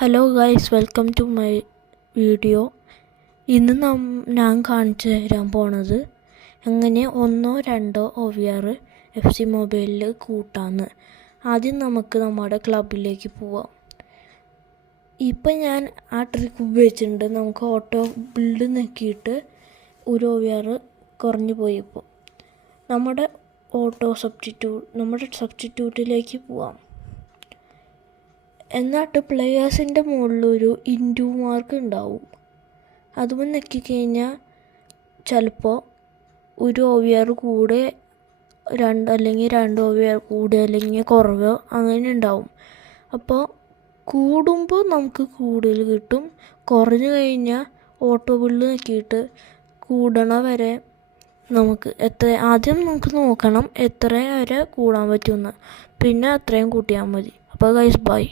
Hello guys, welcome to my video. ഇന്ന് ഞാൻ കാണിച്ചു തരാൻ പോണത് എങ്ങനെ 1-2 OVR FC മൊബൈലിൽ കൂട്ടാന്ന്. ആദ്യം നമുക്ക് നമ്മുടെ ക്ലബിലേക്ക് പോവാം. ഇപ്പം ഞാൻ ആ ട്രിക്ക് ഉപയോഗിച്ചിട്ടുണ്ട്. നമുക്ക് ഓട്ടോ ബിൽഡ് നോക്കിയിട്ട് ഒരു OVR കുറഞ്ഞു പോയി. ഇപ്പോൾ നമ്മുടെ സബ്സ്റ്റിറ്റ്യൂട്ടിലേക്ക് പോവാം. എന്നിട്ട് പ്ലെയേഴ്സിൻ്റെ മുകളിലൊരു ഇൻറ്റു മാർക്ക് ഉണ്ടാവും. അതുപോലെ ഞെക്കിക്കഴിഞ്ഞാൽ ചിലപ്പോൾ ഒരു OVR കൂടെ അല്ലെങ്കിൽ 2 OVR കൂടെ അല്ലെങ്കിൽ കുറവോ അങ്ങനെ ഉണ്ടാവും. അപ്പോൾ കൂടുമ്പോൾ നമുക്ക് കൂടുതൽ കിട്ടും. കുറഞ്ഞു കഴിഞ്ഞാൽ ഓട്ടോ ബില്ല് നോക്കിയിട്ട് കൂടണ വരെ ആദ്യം നമുക്ക് നോക്കണം എത്ര വരെ കൂടാൻ പറ്റുമെന്ന്. പിന്നെ അത്രയും കൂട്ടിയാൽ മതി. അപ്പോൾ ഗൈസ്, ബൈ.